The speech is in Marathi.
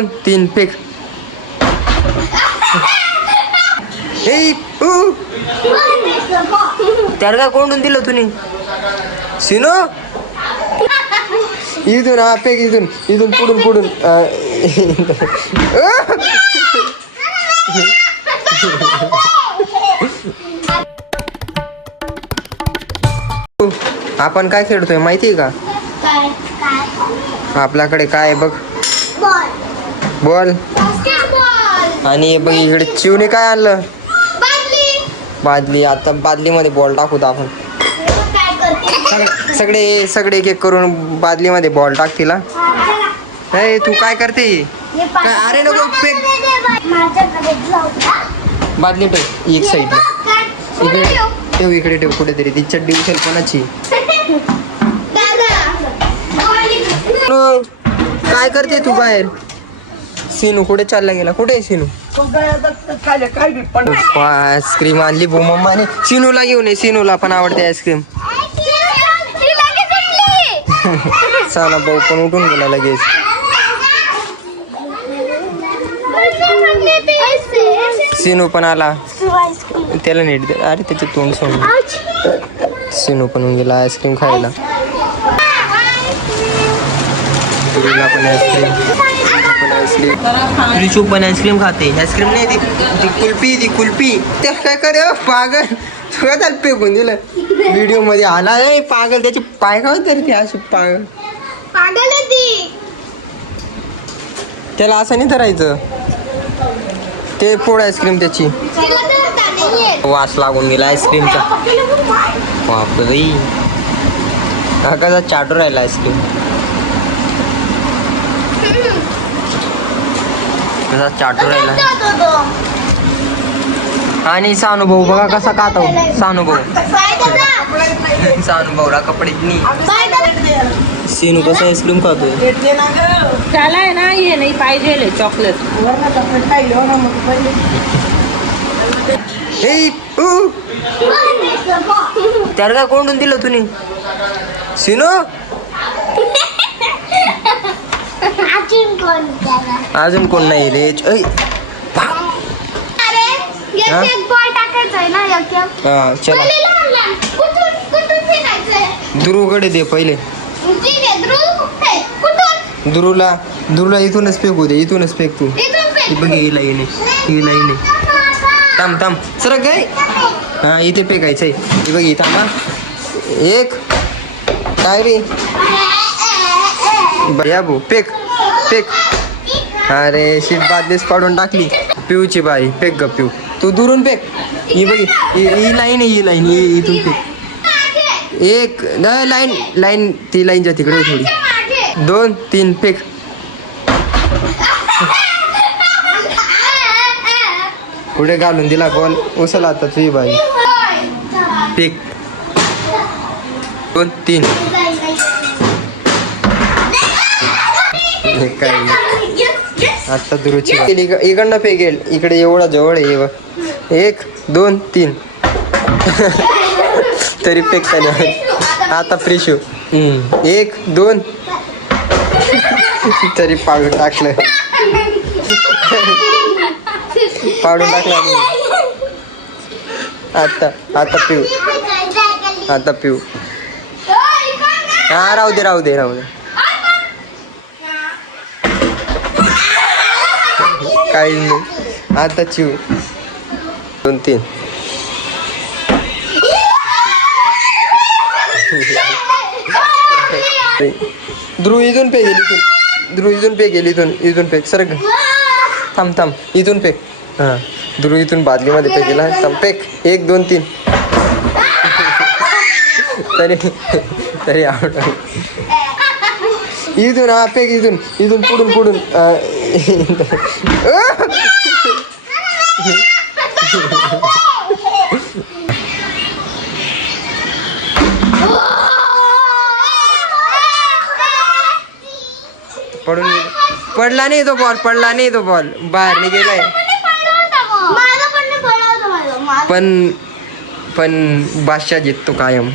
2 3 फेक. त्याला का कोंडून दिलं तुम्ही सिनो. इथून हा फेक इथून इथून पुढून आपण काय खेळतोय माहितीये का? आपल्याकडे काय आहे बघ, बॉल. आणि बघ इकडे चिवने काय आणलं, बादली. आता बादलीमध्ये बॉल टाकूत आपण. सगळे एक एक करून बादलीमध्ये बॉल टाक तिला. तू काय करते? अरे नको फेक. बादली ठेव एक साईडला. इकडे ठेव कुठेतरी. ती चड्डी उचल कोणाची. काय करते तू बाहेर? सिनू कुठे चालला गेला? कुठे आहे सिनू? आईस्क्रीम आणली बो मम्माने. सिनूला घेऊन ये, सिनूला पण आवडते आईस्क्रीम. चला भाऊ पण उठून गेला लगेच. सिनू पण आला. त्याला नीट दे. अरे त्याचे तोंड सोडून सिनू पण गेला आईस्क्रीम खायला. तुला पण आईस्क्रीम पण आईस्क्रीम खाते. आईस्क्रीम नाही ती कुल्फी. त्या काय करे पागल. तुला फेकून दिलं व्हिडिओ मध्ये आला. पागल त्याचे पाय खाव तरी ते अशी पागल आहे ती. त्याला असं नाही धरायचं. ते फोड आईस्क्रीम त्याची. वास लागून गेला आईस्क्रीमचा. बापरे हा कसा चाटू राहिला आईस्क्रीम. कसा चाटू राहिला. आणि सानूभाऊ बघा कसा खातो. सानूभाऊला कपडे सिनू कसं आईस्क्रीम खातोय. त्याला आहे ना हे नाही पाहिजे चॉकलेट. त्याला काय कोंडून दिलं तुम्ही सिनू. अजून कोण नाही रे. चला ध्रुवकडे दे पहिले. ध्रुवला इथूनच फेकू दे. इथूनच फेक तू. बघ हिला येणे. थांब सर काय. हा इथे फेकायचंय. बघ इथं थांबा. एक काय रे बया भाऊ फेक. अरे शीट बादलीच पाडून टाकली. पिऊची बाई. फेक ग पिऊ. तू दुरून फेक. ही बघ ही लाईन इथून फेक. एक लाईन ती लाईनच्या तिकडे थोडी. 2 3 फेक. पुढे घालून दिला बॉल. उचल आता तुझी बाई. फेक. 2 3 काय आता दुरुची इकडनं फेकेल. इकडे एवढा जवळ आहे. 1 2 3 तरी फेकता नाही. आता फ्रेशो. 1 2 तरी पाडून टाकलं. आता पिऊ. हा राहू दे. काही नाही. आता चिव. 2 3 ध्रुव इथून पे गेली. इथून पे सर. थांब इथून पे. हा ध्रुव इथून बादलीमध्ये पे गेला. थांब पेक. 1 2 3 तरी आवड. इथून हा फेक. इथून पुढून पडला नाही तो बॉल बाहेर नाही गेलाय. पण बादशाह जिततो कायम.